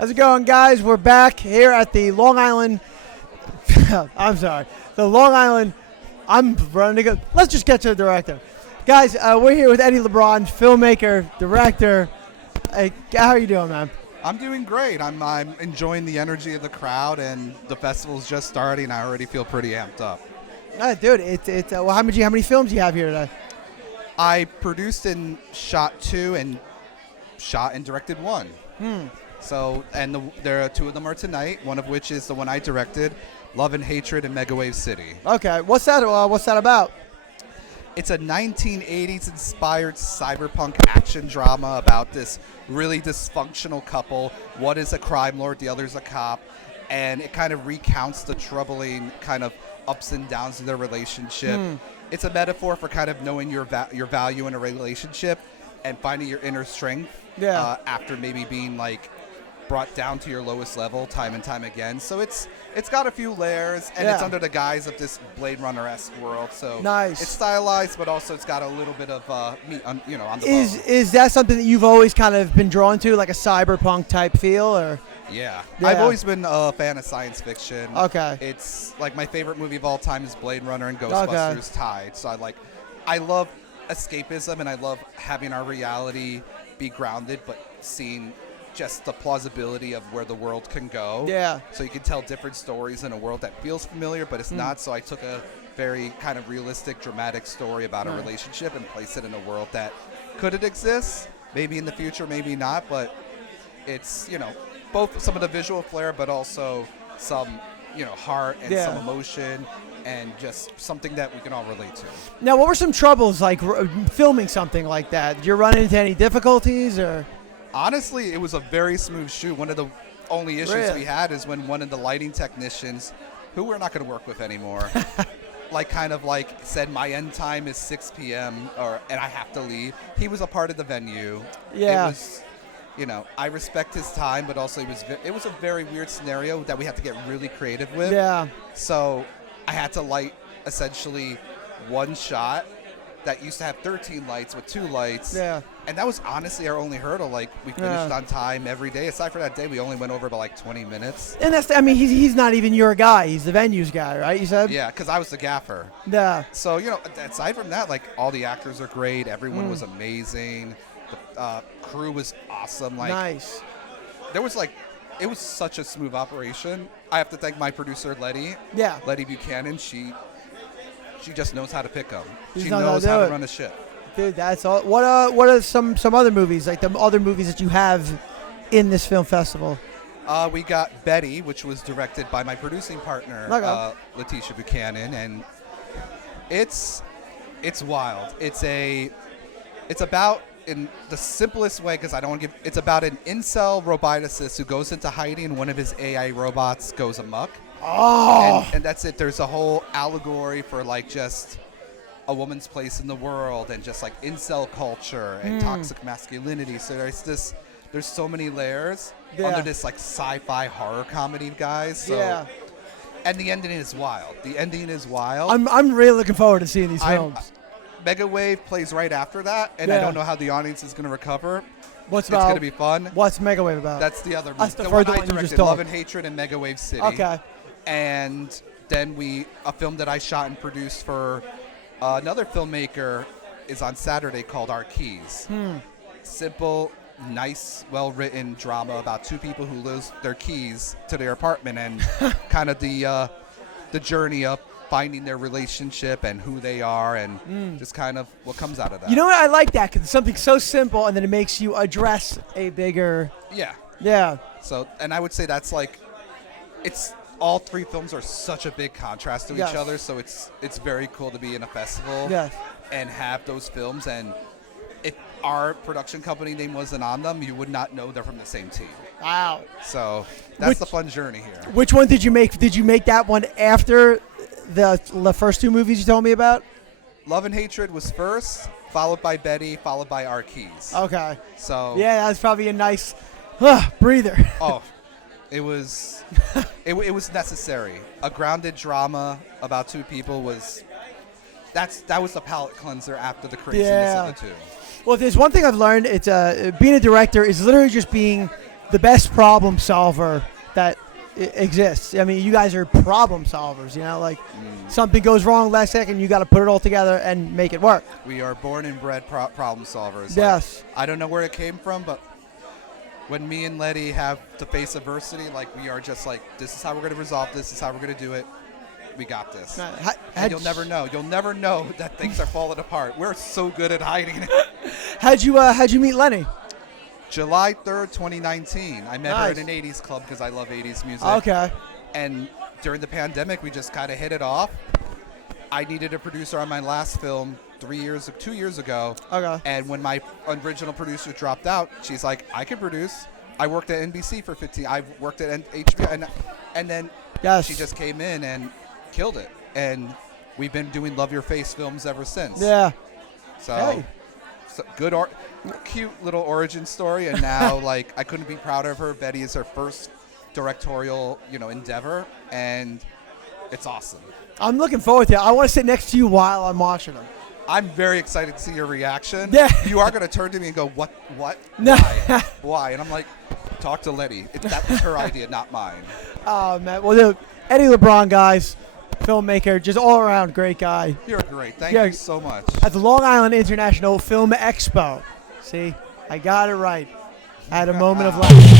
How's it going, guys? We're back here at the Long Island. I'm sorry. The Long Island. I'm running to go. Let's just get to the director. Guys, we're here with Eddie Lebron, filmmaker, director. Hey, how are you doing, man? I'm doing great. I'm enjoying the energy of the crowd, and the festival's just starting. I already feel pretty amped up. Dude, well, how many films do you have here today? I produced and shot 2 and shot and directed 1. So, and there are 2 of them are tonight, one of which is the one I directed, Love and Hatred in Megawave City. Okay, what's that about? It's a 1980s inspired cyberpunk action drama about this really dysfunctional couple. One is a crime lord, the other is a cop, and it kind of recounts the troubling kind of ups and downs of their relationship. It's a metaphor for kind of knowing your value in a relationship and finding your inner strength after maybe being like brought down to your lowest level time and time again. So it's got a few layers, and it's under the guise of this Blade Runner-esque world. So nice. It's stylized, but also it's got a little bit of meat on the bone. Is that something that you've always kind of been drawn to, like a cyberpunk type feel, or? Yeah. I've always been a fan of science fiction. Okay. It's like my favorite movie of all time is Blade Runner and Ghostbusters tied. So I love escapism, and I love having our reality be grounded, but seeing just the plausibility of where the world can go. Yeah. So you can tell different stories in a world that feels familiar, but it's not. So I took a very kind of realistic, dramatic story about a relationship and placed it in a world that could it exist? Maybe in the future, maybe not, but it's, both some of the visual flair, but also some, heart and some emotion and just something that we can all relate to. Now, what were some troubles like filming something like that? Did you run into any difficulties, or? Honestly, it was a very smooth shoot. One of the only issues we had is when one of the lighting technicians, who we're not going to work with anymore, said my end time is 6 p.m. and I have to leave. He was a part of the venue. Yeah. It was, I respect his time, but also it was a very weird scenario that we had to get really creative with. Yeah. So I had to light essentially one shot that used to have 13 lights with 2 lights. Yeah. And that was honestly our only hurdle. Like, we finished on time every day. Aside from that day, we only went over by 20 minutes. And he's not even your guy. He's the venue's guy, right? You said? Yeah, because I was the gaffer. Yeah. So, aside from that, all the actors are great. Everyone was amazing. The crew was awesome. Nice. There was it was such a smooth operation. I have to thank my producer, Letty. Yeah. Letty Buchanan. She just knows how to pick them. She knows knows how to run a ship. Dude, that's all. What are some other movies, like the other movies that you have in this film festival? We got Betty, which was directed by my producing partner, Letitia Buchanan, and it's wild. It's about, in the simplest way, because I don't want to give. It's about an incel roboticist who goes into hiding, and one of his AI robots goes amok. Oh. And that's it. There's a whole allegory for just a woman's place in the world, and just incel culture and toxic masculinity. So there's so many layers under this sci-fi horror comedy, guys. So, and the ending is wild. I'm really looking forward to seeing these films. Megawave plays right after that, and I don't know how the audience is going to recover. It's going to be fun. What's Megawave about? That's the other movie. That's the one I directed, Love and Hatred in Megawave City. Okay. And then a film that I shot and produced for another filmmaker is on Saturday called Our Keys. Simple, nice, well-written drama about 2 people who lose their keys to their apartment, and kind of the journey of finding their relationship and who they are, and just kind of what comes out of that. You know what? I like that, because it's something so simple, and then it makes you address a bigger... Yeah. So, and I would say that's it's... All 3 films are such a big contrast to each other, so it's very cool to be in a festival and have those films. And if our production company name wasn't on them, you would not know they're from the same team. Wow. So that's the fun journey here. Which one did you make? Did you make that one after the first 2 movies you told me about? Love and Hatred was first, followed by Betty, followed by Our Keys. Okay. So yeah, that's probably a nice breather. Oh. It was necessary. A grounded drama about 2 people that was the palate cleanser after the craziness of the 2. Well, if there's one thing I've learned, it's being a director is literally just being the best problem solver that exists. I mean, you guys are problem solvers. You know, like something goes wrong last second, you got to put it all together and make it work. We are born and bred problem solvers. Yes. Like, I don't know where it came from, but when me and Letty have to face adversity, like we are just like, this is how we're going to resolve this. This is how we're going to do it. We got this. And you'll never know. You'll never know that things are falling apart. We're so good at hiding it. How'd you meet Lenny? July 3rd, 2019. I met her Nice. at an 80s club because I love 80s music. Okay. And during the pandemic, we just kind of hit it off. I needed a producer on my last film 2 years ago. Okay. And when my original producer dropped out, she's like, I can produce. I worked at NBC for 15. I worked at HBO. And then Yes. she just came in and killed it. And we've been doing Love Your Face films ever since. Yeah. So, Hey. good, cute little origin story. And now, like, I couldn't be prouder of her. Betty is her first directorial, endeavor. And it's awesome. I'm looking forward to it. I want to sit next to you while I'm watching them. I'm very excited to see your reaction. Yeah. You are going to turn to me and go, what? No. Why? Why? And I'm like, talk to Letty. That was her idea, not mine. Oh, man. Well, dude, Eddie LeBron, guys, filmmaker, just all around great guy. You're great. Thank Yeah. you so much. At the Long Island International Film Expo. See, I got it right. I had a moment of laughter.